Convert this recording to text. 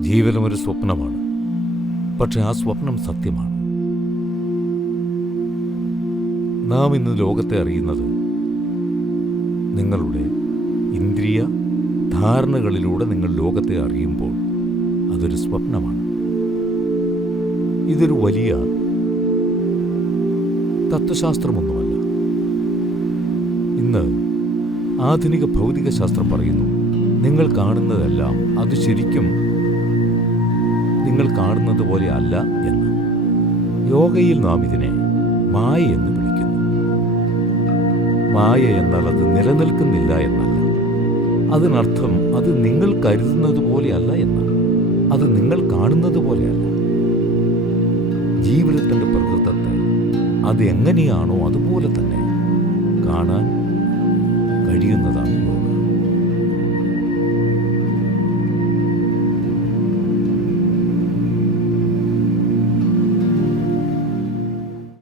ജീവിതം ഒരു സ്വപ്നമാണ്. പക്ഷെ ആ സ്വപ്നം സത്യമാണ്. നാം ഇന്ന് ലോകത്തെ അറിയുന്നത് നിങ്ങളുടെ ഇന്ദ്രിയ ധാരണകളിലൂടെ നിങ്ങൾ ലോകത്തെ അറിയുമ്പോൾ അതൊരു സ്വപ്നമാണ്. ഇതൊരു വലിയ തത്വശാസ്ത്രമൊന്നുമല്ല. ഇന്ന് ആധുനിക ഭൗതിക ശാസ്ത്രം പറയുന്നു നിങ്ങൾ കാണുന്നതെല്ലാം അത് ശരിക്കും നിങ്ങൾ കാണുന്നത് പോലെ അല്ല എന്ന്. യോഗയിൽ നാം ഇതിനെ മായ എന്ന് വിളിക്കുന്നു. മായ എന്നാൽ അത് നിലനിൽക്കുന്നില്ല എന്നല്ല. അതിനർത്ഥം അത് നിങ്ങൾ കരുതുന്നത് പോലെയല്ല എന്നാണ് അത് നിങ്ങൾ കാണുന്നത് പോലെയല്ല ജീവിതത്തിന്റെ പ്രകൃതത്തെ അത് എങ്ങനെയാണോ അതുപോലെ തന്നെ കാണാൻ കഴിയുന്നതാണ്